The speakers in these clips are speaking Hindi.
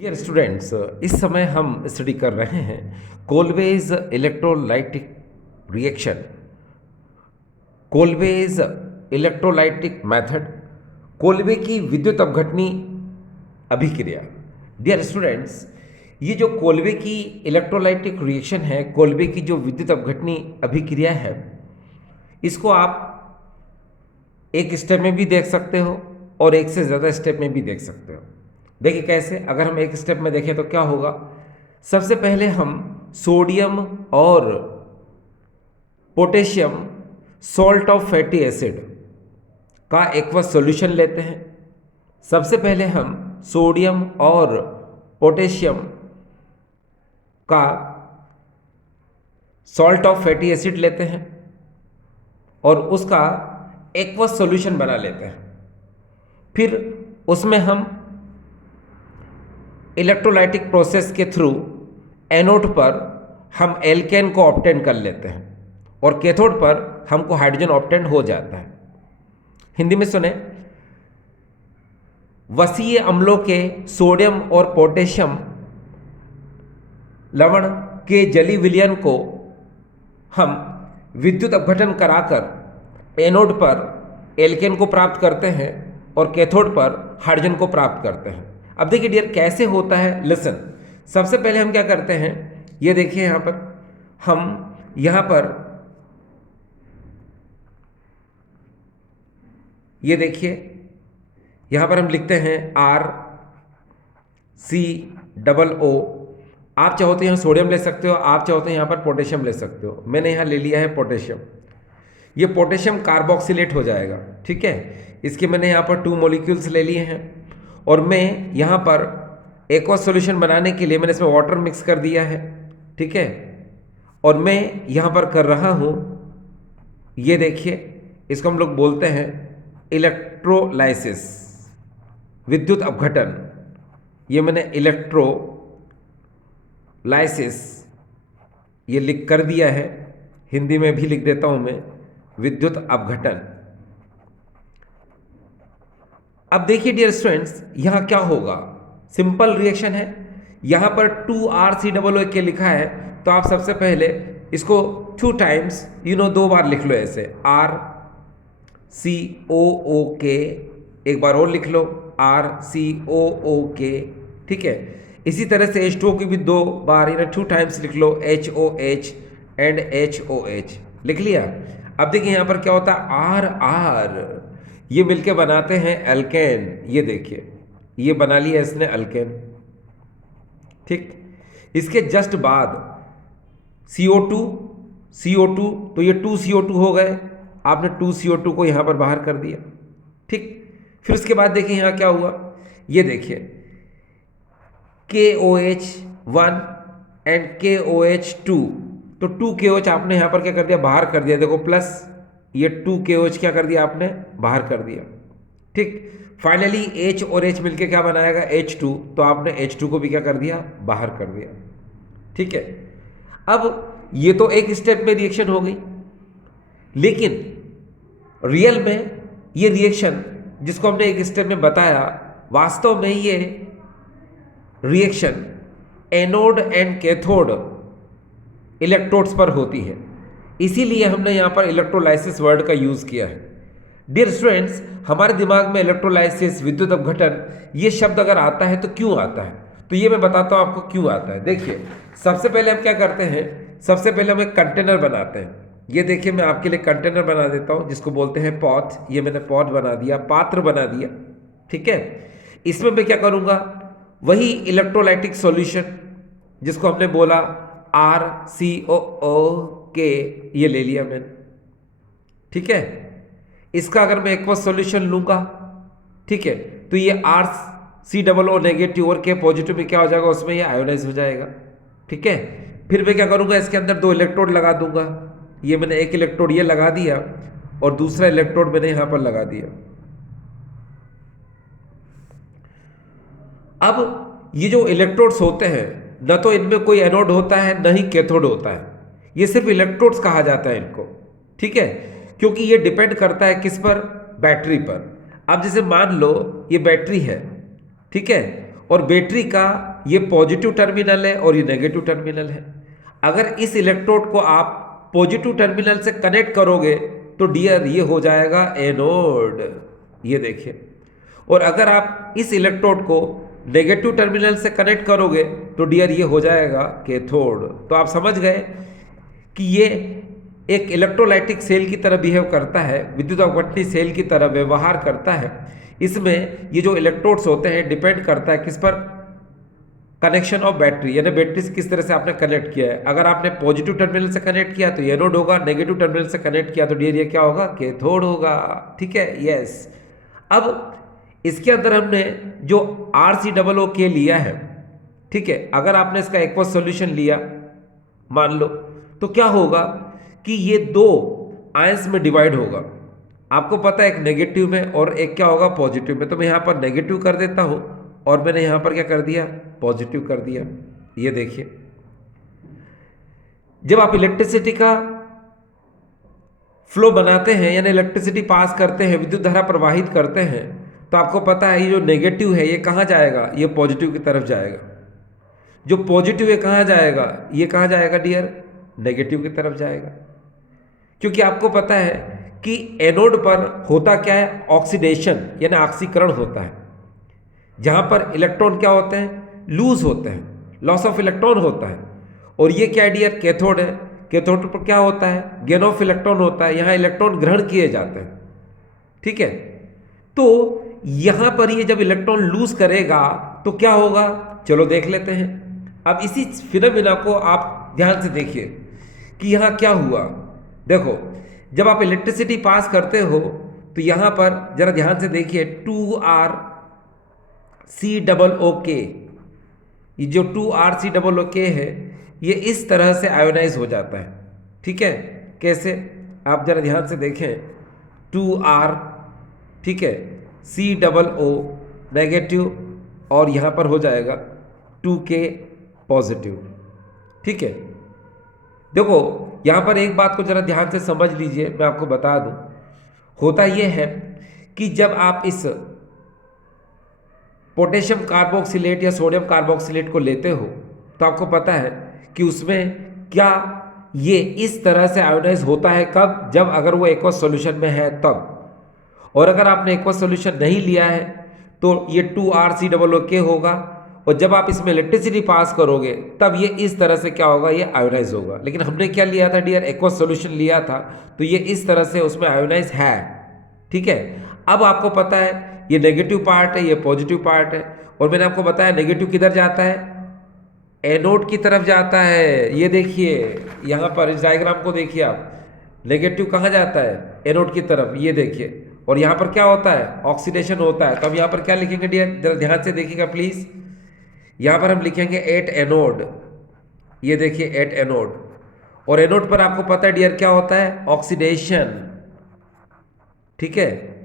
डियर स्टूडेंट्स, इस समय हम स्टडी कर रहे हैं Kolbe's electrolytic reaction, Kolbe's electrolytic method, Colway की विद्युत अपघटनी अभिक्रिया। डियर स्टूडेंट्स, ये जो कोलवे की इलेक्ट्रोलाइटिक रिएक्शन है, कोलवे की जो विद्युत अपघटनी अभिक्रिया है, इसको आप एक स्टेप में भी देख सकते हो और एक से ज़्यादा स्टेप में भी देख सकते हो। देखिए कैसे, अगर हम एक स्टेप में देखें तो क्या होगा। सबसे पहले हम सोडियम और potassium salt of fatty acid का एक्वस सॉल्यूशन लेते हैं। सबसे पहले हम सोडियम और पोटेशियम का सॉल्ट ऑफ फैटी एसिड लेते हैं और उसका एक्वस सॉल्यूशन बना लेते हैं। फिर उसमें हम इलेक्ट्रोलाइटिक प्रोसेस के थ्रू एनोड पर हम एल्केन को ऑब्टेन कर लेते हैं और कैथोड पर हमको हाइड्रोजन ऑब्टेन हो जाता है। हिंदी में सुने, वसीय अम्लों के सोडियम और पोटेशियम लवण के जलीय विलयन को हम विद्युत अपघटन कराकर एनोड पर एल्केन को प्राप्त करते हैं और कैथोड पर हाइड्रोजन को प्राप्त करते हैं। अब देखिए डियर, कैसे होता है, लिसन। सबसे पहले हम क्या करते हैं, ये देखिए यहाँ पर हम ये देखिए यहाँ पर हम लिखते हैं RCOO। आप चाहो तो यहाँ सोडियम ले सकते हो, आप चाहो तो यहाँ पर पोटेशियम ले सकते हो। मैंने यहाँ ले लिया है पोटेशियम। ये पोटेशियम कार्बोक्सिलेट हो जाएगा, ठीक है। इसके मैंने यहाँ पर 2 मॉलिक्यूल्स ले लिए हैं और मैं यहाँ पर एक्वस सॉल्यूशन बनाने के लिए मैंने इसमें वाटर मिक्स कर दिया है, ठीक है। और मैं यहाँ पर कर रहा हूँ, ये देखिए, इसको हम लोग बोलते हैं इलेक्ट्रोलाइसिस, विद्युत अपघटन। ये मैंने इलेक्ट्रोलाइसिस ये लिख कर दिया है, हिंदी में भी लिख देता हूँ मैं, विद्युत अपघटन। अब देखिए डियर स्टूडेंट्स, यहाँ क्या होगा, सिंपल रिएक्शन है। यहाँ पर 2RCOO के लिखा है, तो आप सबसे पहले इसको 2 टाइम्स 2 बार लिख लो, ऐसे RCOO के, एक बार और लिख लो RCOO के, ठीक है। इसी तरह से H2O की भी 2 बार 2 टाइम्स लिख लो, HOH एंड HOH लिख लिया। अब देखिए यहाँ पर क्या होता है, R ये मिलके बनाते हैं अल्केन। ये देखिए, ये बना लिया इसने अल्केन, ठीक। इसके जस्ट बाद CO2, तो ये 2CO2 हो गए। आपने 2CO2 को यहाँ पर बाहर कर दिया, ठीक। फिर उसके बाद देखिए यहाँ क्या हुआ, ये देखिए KOH1 एंड KOH2, तो 2KOH आपने यहाँ पर क्या कर दिया, बाहर कर दिया। देखो प्लस ये 2KOH क्या कर दिया आपने, बाहर कर दिया, ठीक। फाइनली H और H मिलके क्या बनाएगा, H2, तो आपने H2 को भी क्या कर दिया, बाहर कर दिया, ठीक है। अब ये तो एक स्टेप में रिएक्शन हो गई, लेकिन रियल में ये रिएक्शन जिसको हमने एक स्टेप में बताया, वास्तव में ये reaction anode and cathode electrodes पर होती है। इसीलिए हमने यहाँ पर इलेक्ट्रोलाइसिस वर्ड का यूज किया है। डियर स्टूडेंट्स, हमारे दिमाग में इलेक्ट्रोलाइसिस, विद्युत अपघटन, ये शब्द अगर आता है तो क्यों आता है, तो ये मैं बताता हूँ आपको क्यों आता है। देखिए, सबसे पहले हम क्या करते हैं, सबसे पहले हम एक कंटेनर बनाते हैं। ये देखिए, मैं आपके लिए कंटेनर बना देता हूँ जिसको बोलते हैं पॉट। ये मैंने पॉट बना दिया, पात्र बना दिया, ठीक है। इसमें मैं क्या करूँगा, वही इलेक्ट्रोलाइटिक सॉल्यूशन जिसको हमने बोला RCOO के, ये ले लिया मैंने, ठीक है। इसका अगर मैं एक्वस सॉल्यूशन लूंगा, ठीक है, तो ये RCOO नेगेटिव और के पॉजिटिव में क्या हो जाएगा, उसमें ये आयोनाइज हो जाएगा, ठीक है। फिर मैं क्या करूंगा, इसके अंदर 2 इलेक्ट्रोड लगा दूंगा। ये मैंने एक इलेक्ट्रोड ये लगा दिया और दूसरा इलेक्ट्रोड मैंने यहां पर लगा दिया। अब ये जो इलेक्ट्रोड्स होते हैं, न तो इनमें कोई एनोड होता है, न ही कैथोड होता है। ये सिर्फ इलेक्ट्रोड्स कहा जाता है इनको, ठीक है, क्योंकि ये डिपेंड करता है किस पर, बैटरी पर। अब जैसे मान लो ये बैटरी है, ठीक है, और बैटरी का ये पॉजिटिव टर्मिनल है और ये नेगेटिव टर्मिनल है। अगर इस इलेक्ट्रोड को आप पॉजिटिव टर्मिनल से कनेक्ट करोगे तो डियर ये हो जाएगा एनोड, ये देखिए। और अगर आप इस इलेक्ट्रोड को नेगेटिव टर्मिनल से कनेक्ट करोगे तो डियर ये हो जाएगा कैथोड। तो आप समझ गए कि ये एक इलेक्ट्रोलाइटिक सेल की तरह बिहेव करता है, विद्युत अपघटनी सेल की तरह व्यवहार करता है। इसमें ये जो इलेक्ट्रोड्स होते हैं डिपेंड करता है किस पर, कनेक्शन ऑफ बैटरी, यानी बैटरी से किस तरह से आपने कनेक्ट किया है। अगर आपने पॉजिटिव टर्मिनल से कनेक्ट किया तो एनोड होगा, नेगेटिव टर्मिनल से कनेक्ट किया तो डियर ये क्या होगा, कैथोड होगा। ठीक है, यस। अब इसके अंदर हमने जो RCOO लिया है, ठीक है, अगर आपने इसका एक्वस सॉल्यूशन लिया मान लो, तो क्या होगा कि ये दो आयंस में डिवाइड होगा। आपको पता है एक नेगेटिव में और एक क्या होगा, पॉजिटिव में। तो मैं यहाँ पर नेगेटिव कर देता हूँ और मैंने यहाँ पर क्या कर दिया, पॉजिटिव कर दिया। ये देखिए, जब आप इलेक्ट्रिसिटी का फ्लो बनाते हैं यानी इलेक्ट्रिसिटी पास करते हैं, विद्युत धारा प्रवाहित करते हैं, तो आपको पता है ये जो नेगेटिव है ये कहाँ जाएगा, ये पॉजिटिव की तरफ जाएगा। जो पॉजिटिव है कहाँ जाएगा, ये कहाँ जाएगा डियर, नेगेटिव की तरफ जाएगा। क्योंकि आपको पता है कि एनोड पर होता क्या है, ऑक्सीडेशन यानी ऑक्सीकरण होता है, जहां पर इलेक्ट्रॉन क्या होते हैं, लूज होते हैं, लॉस ऑफ इलेक्ट्रॉन होता है। और ये क्या डियर, कैथोड है। कैथोड पर क्या होता है, गेन ऑफ इलेक्ट्रॉन होता है, यहां इलेक्ट्रॉन ग्रहण किए जाते हैं। ठीक है, तो यहां पर ये जब इलेक्ट्रॉन लूज करेगा तो क्या होगा, चलो देख लेते हैं। अब इसी फिनोमेना को आप ध्यान से देखिए कि यहां क्या हुआ। देखो, जब आप इलेक्ट्रिसिटी पास करते हो तो यहां पर जरा ध्यान से देखिए, 2RCOOK, ये जो 2RCOOK है ये इस तरह से आयोनाइज हो जाता है। ठीक है, कैसे, आप जरा ध्यान से देखें, 2R, ठीक है, COO नेगेटिव और यहाँ पर हो जाएगा 2K पॉजिटिव। ठीक है, देखो यहाँ पर एक बात को जरा ध्यान से समझ लीजिए, मैं आपको बता दूं। होता यह है कि जब आप इस पोटेशियम कार्बोक्सिलेट या सोडियम कार्बोक्सिलेट को लेते हो तो आपको पता है कि उसमें क्या ये इस तरह से आयोनाइज होता है, कब, जब अगर वो एक्वस सॉल्यूशन में है तब। और अगर आपने एक्वस सॉल्यूशन नहीं लिया है तो ये 2RCOOK होगा, और जब आप इसमें इलेक्ट्रिसिटी पास करोगे तब ये इस तरह से क्या होगा, ये आयोनाइज होगा। लेकिन हमने क्या लिया था डियर, एक्वस सॉल्यूशन लिया था, तो ये इस तरह से उसमें आयोनाइज है। ठीक है, अब आपको पता है ये नेगेटिव पार्ट है, ये पॉजिटिव पार्ट है। और मैंने आपको बताया नेगेटिव किधर जाता है, एनोड की तरफ जाता है। ये देखिए यहाँ पर इस डायग्राम को देखिए आप, नेगेटिव कहाँ जाता है, एनोड की तरफ, ये देखिए। और यहाँ पर क्या होता है, ऑक्सीडेशन होता है। तो अब यहाँ पर क्या लिखेंगे डियर, जरा ध्यान से देखिएगा प्लीज। यहाँ पर हम लिखेंगे एट एनोड, ये देखिए एट एनोड। और एनोड पर आपको पता है डियर क्या होता है, ऑक्सीडेशन। ठीक है,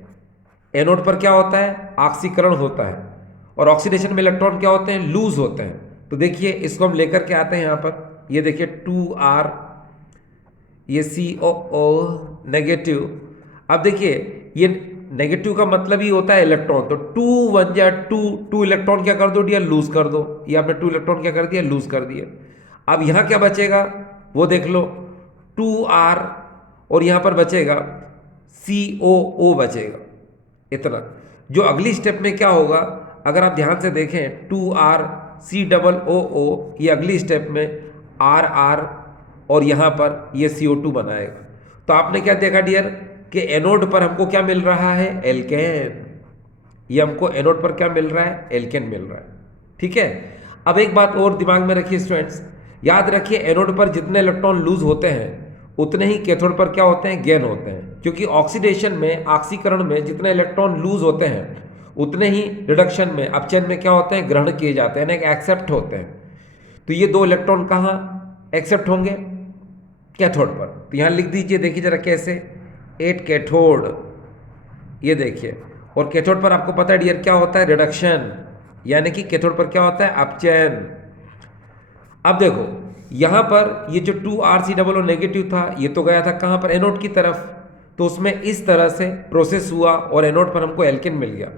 एनोड पर क्या होता है, ऑक्सीकरण होता है। और ऑक्सीडेशन में इलेक्ट्रॉन क्या होते हैं, लूज होते हैं। तो देखिए इसको हम लेकर के आते हैं यहाँ पर, ये देखिए 2R, ये COO नेगेटिव। अब देखिए ये नेगेटिव का मतलब ही होता है इलेक्ट्रॉन, तो 2 1 जा 2 इलेक्ट्रॉन क्या कर दो डियर, लूज कर दो। ये आपने 2 इलेक्ट्रॉन क्या कर दिया, लूज कर दिया। अब यहाँ क्या बचेगा वो देख लो, 2R, और यहाँ पर बचेगा COO बचेगा, इतना। जो अगली स्टेप में क्या होगा, अगर आप ध्यान से देखें 2RCOO, ये अगली स्टेप में RR और यहाँ पर ये CO2 बनाएगा। तो आपने क्या देखा डियर कि एनोड पर हमको क्या मिल रहा है, एल्केन। ये हमको एनोड पर क्या मिल रहा है, एल्केन मिल रहा है। ठीक है, अब एक बात और दिमाग में रखिए स्टूडेंट्स, याद रखिए एनोड पर जितने इलेक्ट्रॉन लूज होते हैं उतने ही कैथोड पर क्या होते हैं, गेन होते हैं। क्योंकि ऑक्सीडेशन में, ऑक्सीकरण में जितने इलेक्ट्रॉन लूज होते हैं उतने ही रिडक्शन में, अपचयन में क्या होते हैं, ग्रहण किए जाते हैं, यानी एक्सेप्ट होते हैं। तो ये 2 इलेक्ट्रॉन कहाँ एक्सेप्ट होंगे, कैथोड पर। तो यहाँ लिख दीजिए, देखिए जरा कैसे, 8 कैथोड, ये देखिए। और कैथोड पर आपको पता है डियर क्या होता है, रिडक्शन, यानी कि कैथोड पर क्या होता है, अपचयन। अब देखो यहाँ पर ये जो 2RCOO नेगेटिव था ये तो गया था कहाँ पर, एनोड की तरफ। तो उसमें इस तरह से प्रोसेस हुआ और एनोड पर हमको एल्केन मिल गया।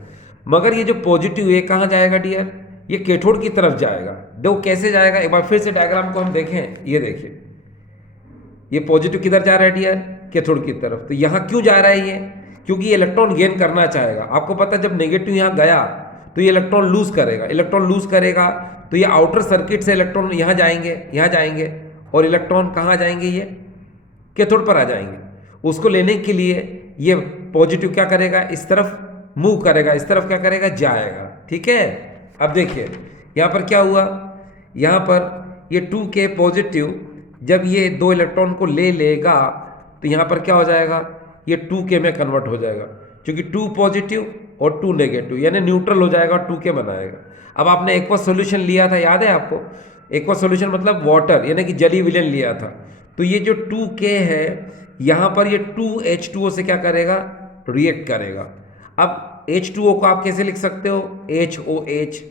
मगर ये जो पॉजिटिव है कहाँ जाएगा डियर, ये कैथोड की तरफ जाएगा। देखो कैसे जाएगा, एक बार फिर से डायग्राम को हम देखें। ये देखिए, ये पॉजिटिव किधर जा रहा है डियर, कैथोड की तरफ। तो यहाँ क्यों जा रहा है ये, क्योंकि ये इलेक्ट्रॉन गेन करना चाहेगा। आपको पता है जब नेगेटिव यहाँ गया तो ये इलेक्ट्रॉन लूज करेगा, इलेक्ट्रॉन लूज करेगा तो ये आउटर सर्किट से इलेक्ट्रॉन यहाँ जाएंगे और इलेक्ट्रॉन कहाँ जाएंगे, ये कैथोड पर आ जाएंगे। उसको लेने के लिए ये पॉजिटिव क्या करेगा, इस तरफ मूव करेगा, इस तरफ क्या करेगा, जाएगा। ठीक है, अब देखिए यहाँ पर क्या हुआ, यहाँ पर ये 2k पॉजिटिव जब ये 2 इलेक्ट्रॉन को ले लेगा तो यहाँ पर क्या हो जाएगा, ये 2k में कन्वर्ट हो जाएगा, क्योंकि 2 पॉजिटिव और 2 नेगेटिव यानी न्यूट्रल हो जाएगा और 2k बनाएगा। अब आपने एक्वस सॉल्यूशन लिया था, याद है आपको, एक्वस सॉल्यूशन मतलब वाटर यानी कि जली विलयन लिया था। तो ये जो 2k है यहाँ पर ये 2H2O से क्या करेगा, रिएक्ट करेगा। अब H2O को आप कैसे लिख सकते हो, HOH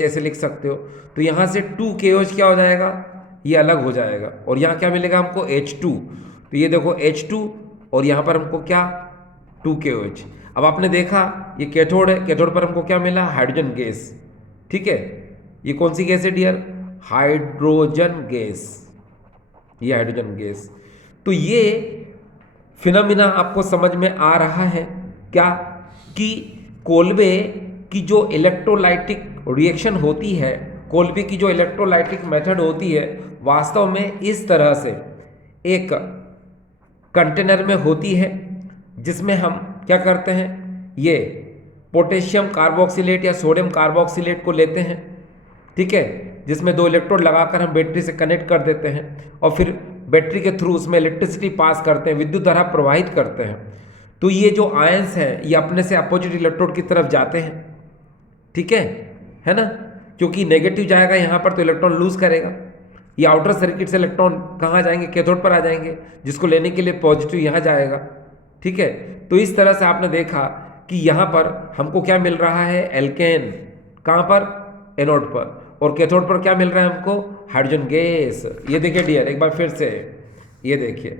ऐसे लिख सकते हो। तो यहाँ से 2KOH क्या हो जाएगा, ये अलग हो जाएगा और यहाँ क्या मिलेगा हमको, H2। तो ये देखो H2 और यहाँ पर हमको क्या, 2KOH। अब आपने देखा ये कैथोड है, कैथोड पर हमको क्या मिला, हाइड्रोजन गैस। ठीक है, ये कौन सी गैस है डियर, हाइड्रोजन गैस, ये हाइड्रोजन गैस। तो ये फिनोमिना आपको समझ में आ रहा है क्या, कि कोल्बे की जो इलेक्ट्रोलाइटिक रिएक्शन होती है, कोल्बे की जो इलेक्ट्रोलाइटिक मेथड होती है, वास्तव में इस तरह से एक कंटेनर में होती है, जिसमें हम क्या करते हैं, ये पोटेशियम कार्बोक्सिलेट या सोडियम कार्बोक्सिलेट को लेते हैं। ठीक है, जिसमें 2 इलेक्ट्रोड लगाकर हम बैटरी से कनेक्ट कर देते हैं और फिर बैटरी के थ्रू उसमें इलेक्ट्रिसिटी पास करते हैं, विद्युत धारा प्रवाहित करते हैं। तो ये जो आयंस हैं ये अपने से अपोजिट इलेक्ट्रोड की तरफ जाते हैं। ठीक है ना, क्योंकि नेगेटिव जाएगा यहाँ पर तो इलेक्ट्रॉन लूज करेगा। ये आउटर सर्किट से इलेक्ट्रॉन कहाँ जाएंगे, कैथोड पर आ जाएंगे, जिसको लेने के लिए पॉजिटिव यहाँ जाएगा। ठीक है, तो इस तरह से आपने देखा कि यहाँ पर हमको क्या मिल रहा है, एल्केन, कहाँ पर, एनोड पर, और कैथोड पर क्या मिल रहा है हमको, हाइड्रोजन गैस। ये देखिए डियर, एक बार फिर से ये देखिए,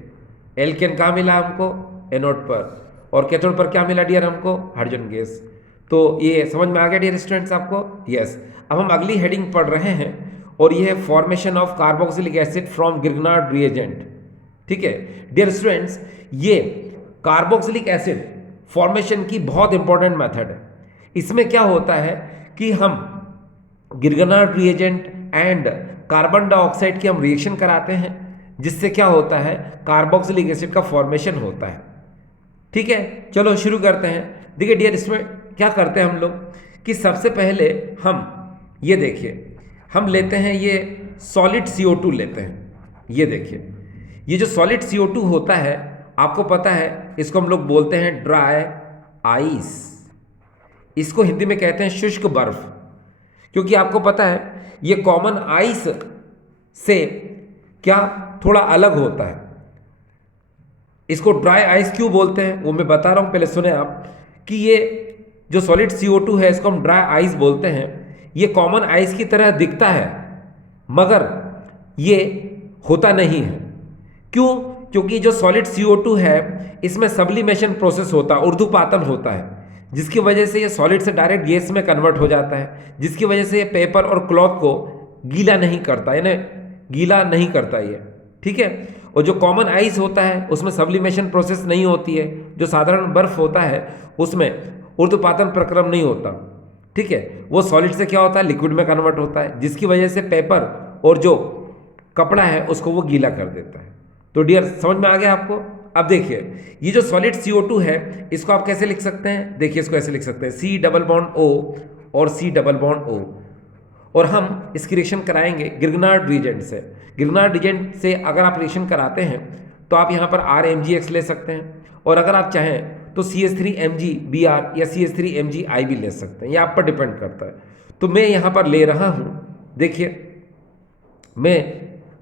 एल्केन कहाँ मिला हमको, एनोड पर, और कैथोड पर क्या मिला डियर हमको, हाइड्रोजन गैस। तो ये समझ में आ गया डियर स्टूडेंट्स आपको, यस। अब हम अगली हेडिंग पढ़ रहे हैं और ये है formation of carboxylic acid from Grignard reagent. ठीक है डियर स्टूडेंट्स, ये कार्बोक्सिलिक एसिड फॉर्मेशन की बहुत इंपॉर्टेंट मेथड है। इसमें क्या होता है कि हम गिरनार्ड रिएजेंट एंड कार्बन डाइऑक्साइड की हम रिएक्शन कराते हैं, जिससे क्या होता है, कार्बोक्सिलिक एसिड का फॉर्मेशन होता है। ठीक है, चलो शुरू करते हैं। देखिए डियर, इसमें क्या करते हैं हम लोग कि सबसे पहले हम ये देखिए, हम लेते हैं ये सॉलिड CO2 लेते हैं। ये देखिए, ये जो सॉलिड CO2 होता है, आपको पता है इसको हम लोग बोलते हैं ड्राई आइस, इसको हिंदी में कहते हैं शुष्क बर्फ, क्योंकि आपको पता है ये कॉमन आइस से क्या थोड़ा अलग होता है। इसको ड्राई आइस क्यों बोलते हैं वो मैं बता रहा हूं, पहले सुने आप, कि ये जो सॉलिड CO2 है इसको हम ड्राई आइस बोलते हैं। ये कॉमन आइस की तरह दिखता है मगर ये होता नहीं है। क्यों? क्योंकि जो सॉलिड CO2 है इसमें सब्लिमेशन प्रोसेस होता है, ऊर्ध्वपातन होता है, जिसकी वजह से ये सॉलिड से डायरेक्ट गैस में कन्वर्ट हो जाता है, जिसकी वजह से ये पेपर और क्लॉथ को गीला नहीं करता, यानी गीला नहीं करता ये। ठीक है, और जो कॉमन आइस होता है उसमें सब्लिमेशन प्रोसेस नहीं होती है, जो साधारण बर्फ होता है उसमें ऊर्ध्वपातन प्रक्रम नहीं होता। ठीक है, वो सॉलिड से क्या होता है, लिक्विड में कन्वर्ट होता है, जिसकी वजह से पेपर और जो कपड़ा है उसको वो गीला कर देता है। तो डियर समझ में आ गया आपको? अब देखिए, ये जो सॉलिड CO2 है इसको आप कैसे लिख सकते हैं, देखिए इसको ऐसे लिख सकते हैं C+O और C+O, और हम इसकी रिएक्शन कराएंगे गिरनार्ड रिएजेंट से। गिरनार्ड रिएजेंट से अगर आप रिएक्शन कराते हैं तो आप यहाँ पर RMgX ले सकते हैं, और अगर आप चाहें तो CH3MgBr या CH3MgI भी ले सकते हैं, ये आप पर डिपेंड करता है। तो मैं यहाँ पर ले रहा हूँ, देखिए मैं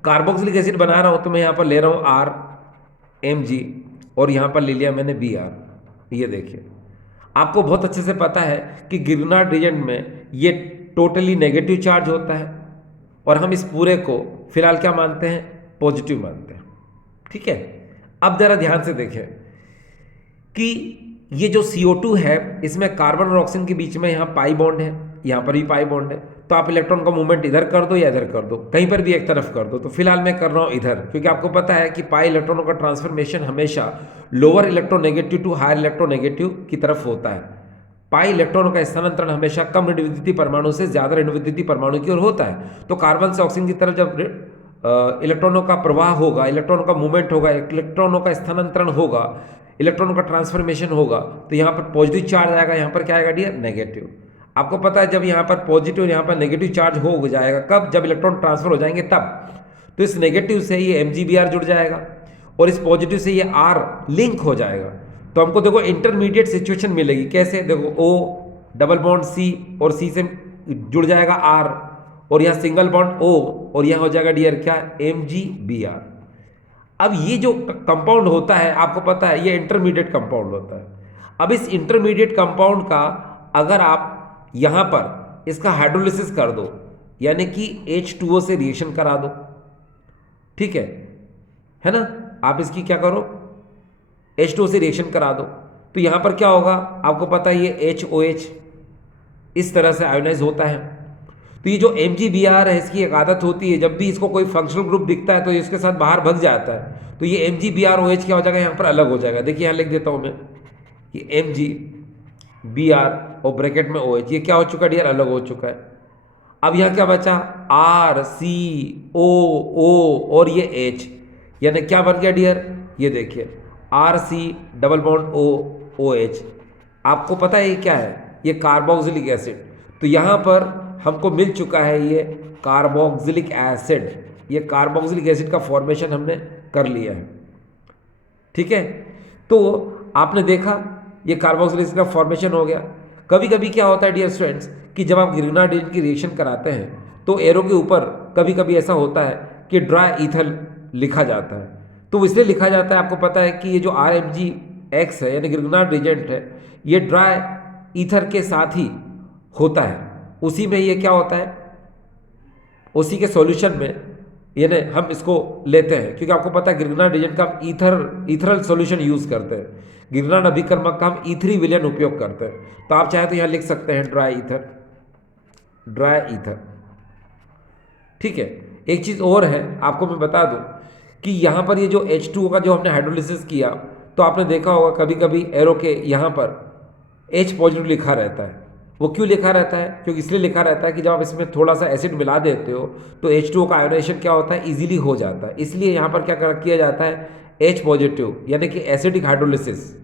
कार्बोक्सिलिक एसिड बना रहा हूँ तो मैं यहाँ पर ले रहा हूँ RMg और यहाँ पर ले लिया मैंने Br। ये देखिए, आपको बहुत अच्छे से पता है कि गिरनार्ड रिएजेंट में ये टोटली नेगेटिव चार्ज होता है और हम इस पूरे को फिलहाल क्या मानते हैं, पॉजिटिव मानते हैं। ठीक है, अब जरा ध्यान से देखें कि ये जो CO2 है इसमें कार्बन और ऑक्सीजन के बीच में यहाँ पाई बॉन्ड है, यहाँ पर भी पाई बॉन्ड है, तो आप इलेक्ट्रॉन का मूवमेंट इधर कर दो या इधर कर दो, कहीं पर भी एक तरफ कर दो। तो फिलहाल मैं कर रहा हूँ इधर, क्योंकि आपको पता है कि पाई इलेक्ट्रॉनों का ट्रांसफॉर्मेशन हमेशा lower electronegative to higher electronegative की तरफ होता है। पाई इलेक्ट्रॉनों का स्थानांतरण हमेशा कम ऋण विद्युतीय परमाणु से ज्यादा ऋण विद्युतीय परमाणु की ओर होता है। तो कार्बन से ऑक्सीजन की तरफ जब इलेक्ट्रॉनों का प्रवाह होगा, इलेक्ट्रॉनों का मूवमेंट होगा, इलेक्ट्रॉनों का स्थानांतरण होगा, इलेक्ट्रॉनों का ट्रांसफॉर्मेशन होगा, तो यहाँ पर पॉजिटिव चार्ज आएगा, यहाँ पर क्या आएगा डियर, नेगेटिव। आपको पता है जब यहाँ पर पॉजिटिव यहाँ पर नेगेटिव चार्ज हो जाएगा, कब, जब इलेक्ट्रॉन ट्रांसफर हो जाएंगे तब। तो इस नेगेटिव से ये MgBr जुड़ जाएगा और इस पॉजिटिव से ये R लिंक हो जाएगा। तो हमको देखो इंटरमीडिएट सिचुएशन मिलेगी, कैसे, देखो O डबल बॉन्ड C और C से जुड़ जाएगा R, और यहाँ सिंगल बॉन्ड O और यहाँ हो जाएगा डियर क्या, MgBr। अब ये जो कंपाउंड होता है आपको पता है ये इंटरमीडिएट कंपाउंड होता है। अब इस इंटरमीडिएट कंपाउंड का अगर आप यहाँ पर इसका हाइड्रोलिसिस कर दो, यानी कि H2O से रिएक्शन करा दो, ठीक है ना, आप इसकी क्या करो, H2O से रिएक्शन करा दो, तो यहाँ पर क्या होगा आपको पता है ये HOH इस तरह से आयोनाइज होता है। तो ये जो MgBr है इसकी एक आदत होती है, जब भी इसको कोई फंक्शनल ग्रुप दिखता है तो इसके साथ बाहर भग जाता है। तो ये MgBrOH क्या हो जाएगा, यहाँ पर अलग हो जाएगा। देखिए यहाँ लिख देता हूँ मैं, ये MgBr और ब्रैकेट में OH, ये क्या हो चुका है डियर, अलग हो चुका है। अब यहाँ क्या बचा, RCOO और ये H, यानी क्या बन गया डियर, ये देखिए RC डबल बॉन्ड OH। आपको पता है ये क्या है, ये कार्बोक्सिलिक एसिड। तो यहाँ पर हमको मिल चुका है ये कार्बोक्सिलिक एसिड, ये कार्बोक्सिलिक एसिड का फॉर्मेशन हमने कर लिया है, ठीक है। तो आपने देखा ये कार्बोक्सिलिक एसिड का फॉर्मेशन हो गया। कभी कभी क्या होता है डियर स्टूडेंट्स कि जब आप ग्रिग्नार्डिन की रिएक्शन कराते हैं तो एरो के ऊपर कभी कभी ऐसा होता है कि ड्राई ईथर लिखा जाता है। तो इसलिए लिखा जाता है, आपको पता है कि ये जो RMgX है यानी ग्रिग्नार्ड रिएजेंट है, ये ड्राई ईथर के साथ ही होता है, उसी में ये क्या होता है, उसी के सॉल्यूशन में यानी हम इसको लेते हैं, क्योंकि आपको पता है ग्रिग्नार्ड रिएजेंट का हम ईथरल सॉल्यूशन यूज करते हैं, ग्रिग्नार्ड अभिकर्मक का हम E3 विलयन उपयोग करते हैं। तो आप चाहे तो यहाँ लिख सकते हैं ड्राई ईथर, ठीक है। एक चीज़ और है आपको मैं बता दूं कि यहाँ पर ये जो H2O का जो हमने हाइड्रोलिसिस किया, तो आपने देखा होगा कभी कभी एरो के यहाँ पर H पॉजिटिव लिखा रहता है। वो क्यों लिखा रहता है, क्योंकि इसलिए लिखा रहता है कि जब आप इसमें थोड़ा सा एसिड मिला देते हो तो H2O का आयोनाइजेशन क्या होता है, इजीली हो जाता है। इसलिए यहाँ पर क्या किया जाता है, H पॉजिटिव यानी कि एसिडिक हाइड्रोलिसिस,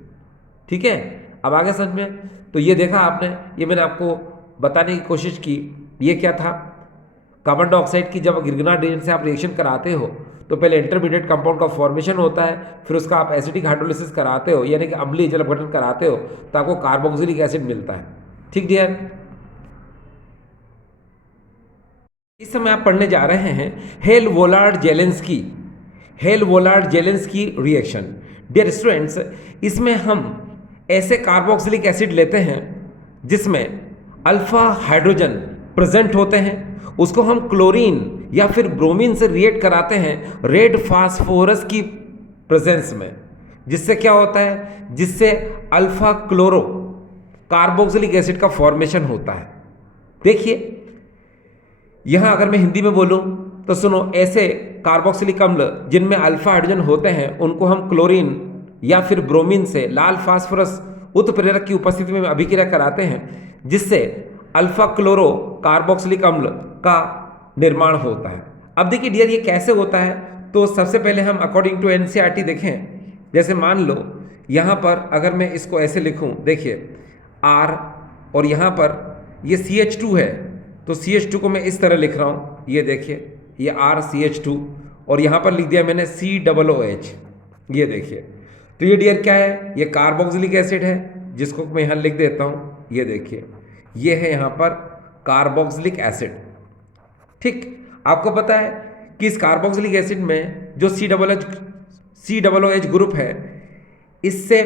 ठीक है। अब आगे समझ में, तो ये देखा आपने, ये मैंने आपको बताने की कोशिश की, ये क्या था, कार्बन डाइऑक्साइड की जब ग्रिग्नार्ड रिएजेंट से आप रिएक्शन कराते हो तो पहले इंटरमीडिएट कंपाउंड का फॉर्मेशन होता है, फिर उसका आप एसिडिक हाइड्रोलिसिस कराते हो यानी कि अम्लीय जल अपघटन कराते हो, तो आपको कार्बोक्सिलिक एसिड मिलता है, ठीक डियर। इस समय आप पढ़ने जा रहे हैं हेल-वोलार्ड जेलेंस्की रिएक्शन। डियर स्टूडेंट्स, इसमें हम ऐसे कार्बोक्सिलिक एसिड लेते हैं जिसमें अल्फा हाइड्रोजन प्रेजेंट होते हैं, उसको हम क्लोरीन या फिर ब्रोमीन से रिएक्ट कराते हैं रेड फास्फोरस की प्रेजेंस में, जिससे क्या होता है, जिससे अल्फा क्लोरो कार्बोक्सिलिक एसिड का फॉर्मेशन होता है। देखिए यहां अगर मैं हिंदी में बोलूं तो सुनो, ऐसे कार्बोक्सिलिक अम्ल जिनमें अल्फा हाइड्रोजन होते हैं उनको हम क्लोरीन या फिर ब्रोमीन से लाल फास्फोरस उत्प्रेरक की उपस्थिति में अभिक्रिया कराते हैं, जिससे अल्फा क्लोरो कार्बोक्सिलिक अम्ल का निर्माण होता है। अब देखिए डियर ये कैसे होता है, तो सबसे पहले हम अकॉर्डिंग टू NCERT देखें। जैसे मान लो यहाँ पर अगर मैं इसको ऐसे लिखूँ, देखिए R और यहाँ पर ये CH2 है, तो CH2 को मैं इस तरह लिख रहा हूँ, ये देखिए ये RCH2 और यहाँ पर लिख दिया मैंने COOH, ये देखिए। तो ये डियर क्या है, ये कार्बोक्सिलिक एसिड है जिसको मैं यहाँ लिख देता हूँ, ये देखिए ये है यहाँ पर कार्बोक्सिलिक एसिड, ठीक। आपको पता है कि इस कार्बोक्सिलिक एसिड में जो COOH ग्रुप है, इससे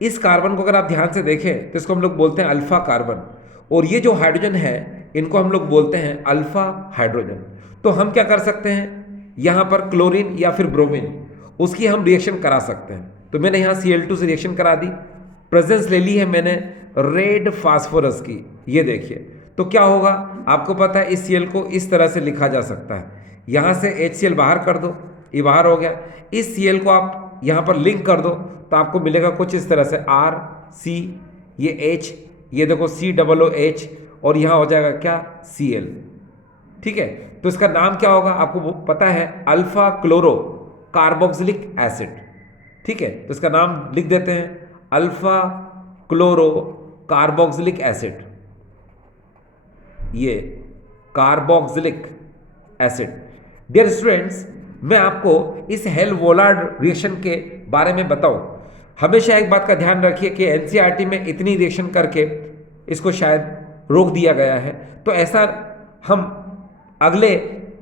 इस कार्बन को अगर आप ध्यान से देखें तो इसको हम लोग बोलते हैं अल्फा कार्बन, और ये जो हाइड्रोजन है इनको हम लोग बोलते हैं अल्फा हाइड्रोजन। तो हम क्या कर सकते हैं, यहाँ पर क्लोरीन या फिर ब्रोमीन उसकी हम रिएक्शन करा सकते हैं। तो मैंने यहाँ Cl2 से रिएक्शन करा दी, प्रेजेंस ले ली है मैंने रेड फास्फोरस की, ये देखिए। तो क्या होगा, आपको पता है इस Cl को इस तरह से लिखा जा सकता है, यहाँ से HCl बाहर कर दो, ये बाहर हो गया, इस Cl को आप यहाँ पर लिंक कर दो तो आपको मिलेगा कुछ इस तरह से RC, ये H, ये देखो COOH, और यहाँ हो जाएगा क्या, Cl। ठीक है, तो इसका नाम क्या होगा आपको वो पता है, अल्फा क्लोरो कार्बोक्सिलिक एसिड। ठीक है, तो इसका नाम लिख देते हैं, अल्फा क्लोरो कार्बोक्सिलिक एसिड, ये कार्बोक्सिलिक एसिड। डियर स्टूडेंट्स, मैं आपको इस हेल वोलार्ड रिएक्शन के बारे में बताऊं, हमेशा एक बात का ध्यान रखिए कि एनसीईआरटी में इतनी रिएक्शन करके इसको शायद रोक दिया गया है, तो ऐसा हम अगले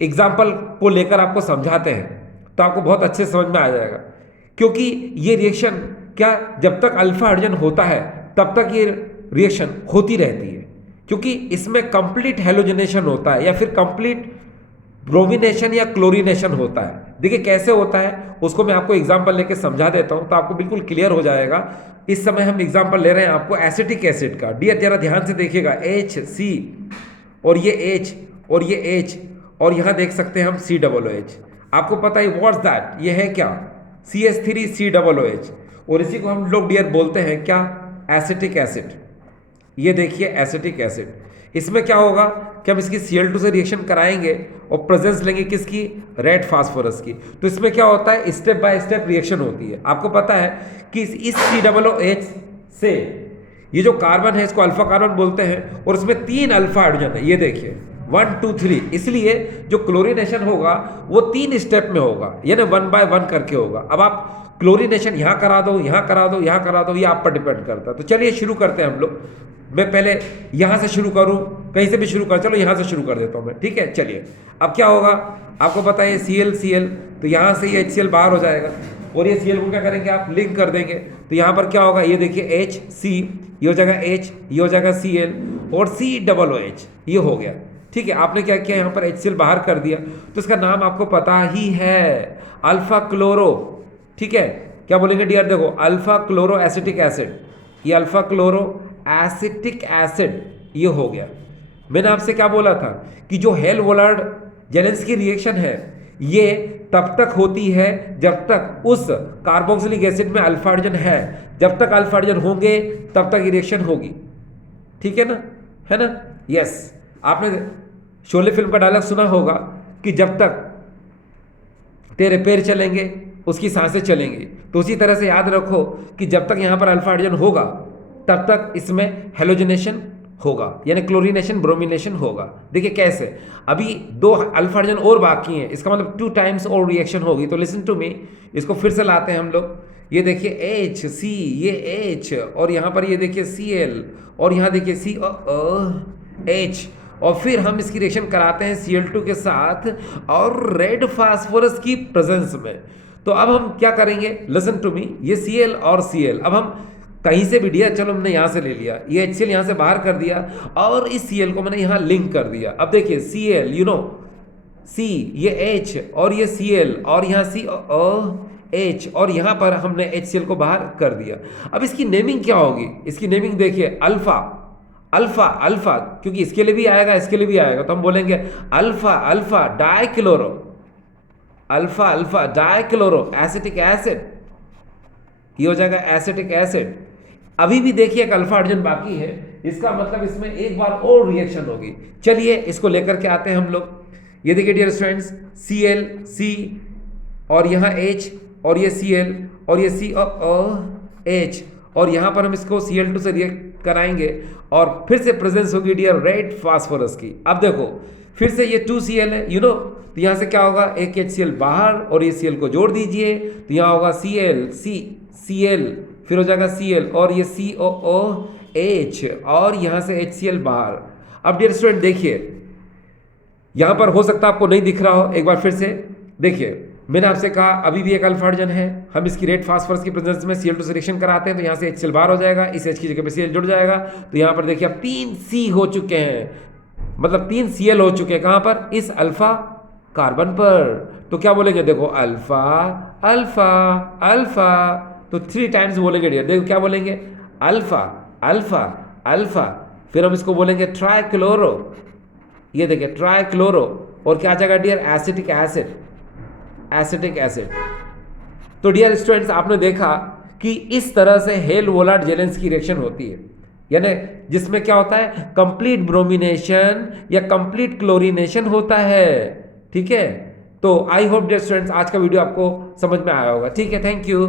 एग्जाम्पल को लेकर आपको समझाते हैं तो आपको बहुत अच्छे समझ में आ जाएगा। क्योंकि ये रिएक्शन क्या, जब तक अल्फा हाइड्रोजन होता है तब तक ये रिएक्शन होती रहती है, क्योंकि इसमें कंप्लीट हेलोजनेशन होता है या फिर कंप्लीट ब्रोमिनेशन या क्लोरीनेशन होता है। देखिए कैसे होता है उसको मैं आपको एग्जांपल लेके समझा देता हूं तो आपको बिल्कुल क्लियर हो जाएगा। इस समय हम एग्जांपल ले रहे हैं आपको एसिटिक एसिड का। डियर जरा ध्यान से देखिएगा, HC और ये H और ये H और यहाँ देख सकते हैं हम COOH। आपको पता है व्हाट्स दैट, ये है क्या, CH3COOH, और इसी को हम लोग डियर बोलते हैं क्या, एसिटिक एसिड। ये देखिए एसिटिक एसिड, इसमें क्या होगा कि हम इसकी Cl2 से रिएक्शन कराएंगे और प्रेजेंस लेंगे किसकी, रेड फास्फोरस की। तो इसमें क्या होता है, स्टेप बाय स्टेप रिएक्शन होती है। आपको पता है कि इस COOH से ये जो कार्बन है इसको अल्फा कार्बन बोलते हैं और इसमें 3 अल्फा हाइड्रोजन है, ये देखिए 1 2 3, इसलिए जो क्लोरीनेशन होगा वो 3 स्टेप में होगा, यानी 1 by 1 करके होगा। अब आप क्लोरीनेशन यहाँ करा दो, यहाँ करा दो, यहाँ करा दो, ये आप पर डिपेंड करता है। तो चलिए शुरू करते हैं हम लोग। मैं पहले यहाँ से शुरू करूँ, कहीं से भी शुरू कर, चलो यहाँ से शुरू कर देता हूँ मैं, ठीक है। चलिए अब क्या होगा, आपको पता है Cl, तो यहाँ से ये HCl बाहर हो जाएगा और ये Cl को क्या करेंगे आप, लिंक कर देंगे। तो यहाँ पर क्या होगा, ये देखिए HC, ये हो जाएगा H, ये हो जाएगा Cl और COOH, ये हो गया। ठीक है, आपने क्या किया, यहाँ पर HCl बाहर कर दिया, तो इसका नाम आपको पता ही है, अल्फा क्लोरो। ठीक है, क्या बोलेंगे डियर, देखो अल्फा क्लोरो एसिटिक एसिड, ये अल्फा क्लोरो एसिटिक एसिड, ये हो गया। मैंने आपसे क्या बोला था कि जो हेल वोलार्ड जेलेंस्की रिएक्शन है ये तब तक होती है जब तक उस कार्बोक्सिलिक एसिड में अल्फा हाइड्रोजन है, जब तक अल्फा हाइड्रोजन होंगे तब तक रिएक्शन होगी। ठीक है ना, है ना, यस। आपने शोले फिल्म का डायलॉग सुना होगा कि जब तक तेरे पैर चलेंगे उसकी सांसें चलेंगी। तो उसी तरह से याद रखो कि जब तक यहाँ पर अल्फा हाइड्रोजन होगा तब तक इसमें हेलोजनेशन होगा, यानी क्लोरीनेशन ब्रोमिनेशन होगा। देखिए कैसे, अभी 2 अल्फा हाइड्रोजन और बाकी हैं, इसका मतलब 2 टाइम्स और रिएक्शन होगी। तो लिसन टू मी, इसको फिर से लाते हैं हम लोग। ये देखिए HC, ये H, और यहाँ पर ये देखिए Cl, और यहाँ देखिए COOH, और फिर हम इसकी रिएक्शन कराते हैं Cl2 के साथ और रेड फास्फोरस की प्रेजेंस में। तो अब हम क्या करेंगे, लिसन टू मी, ये Cl और Cl, अब हम कहीं से भी दिया, चलो हमने यहाँ से ले लिया, ये HCl यहाँ से बाहर कर दिया और इस Cl को मैंने यहाँ लिंक कर दिया। अब देखिए Cl, यू नो C, ये H और ये Cl और यहाँ COOH, और यहाँ पर हमने HCl को बाहर कर दिया। अब इसकी नेमिंग क्या होगी, इसकी नेमिंग देखिए, अल्फा अल्फा अल्फा, क्योंकि इसके लिए भी आएगा इसके लिए भी आएगा, तो हम बोलेंगे alpha alpha dichloro, alpha alpha dichloro acetic acid, ये हो जाएगा एसिटिक एसिड। अभी भी देखिए एक अल्फा हाइड्रोजन बाकी है, इसका मतलब इसमें एक बार और रिएक्शन होगी। चलिए इसको लेकर के आते हैं हम लोग। ये देखिए डियर स्टूडेंट्स, Cl C और यहाँ H और ये Cl और ये COOH, और यहाँ पर हम इसको Cl2 से रिएक्ट कराएंगे और फिर से प्रेजेंस होगी डियर रेड फास्फोरस की। अब देखो फिर से ये 2Cl है, यू नो, तो यहाँ से क्या होगा, एक HCl बाहर और ये Cl को जोड़ दीजिए, तो यहाँ होगा Cl, फिर हो जाएगा Cl और ये COOH और यहाँ से HCl बाहर। अब डियर स्टूडेंट देखिए, यहाँ पर हो सकता है आपको नहीं दिख रहा हो, एक बार फिर से देखिए, मैंने आपसे कहा अभी भी एक अल्फा हाइड्रोजन है, हम इसकी रेड फास्फोरस की प्रेजेंस में Cl2 से रिएक्शन कराते हैं, तो यहाँ से HCl बाहर हो जाएगा, इस H की जगह पे Cl जुड़ जाएगा। तो यहाँ पर देखिए अब 3 C हो चुके हैं, मतलब 3 Cl हो चुके हैं, कहाँ पर, इस अल्फा कार्बन पर। तो क्या बोलेंगे, देखो अल्फा अल्फा अल्फा, तो 3 टाइम्स बोलेंगे डियर, देखो क्या बोलेंगे, अल्फा अल्फा अल्फा, फिर हम इसको बोलेंगे ट्राइक्लोरो, ये देखिए ट्राइक्लोरो, और क्या आ जाएगा dear, acetic acid, acetic acid. तो डियर स्टूडेंट्स आपने देखा कि इस तरह से हेल-वोलार्ड जेलेंस्की रिएक्शन होती है, यानी जिसमें क्या होता है, कंप्लीट ब्रोमिनेशन या कंप्लीट क्लोरीनेशन होता है। ठीक है, तो आई होप डियर स्टूडेंट्स आज का वीडियो आपको समझ में आया होगा। ठीक है, थैंक यू।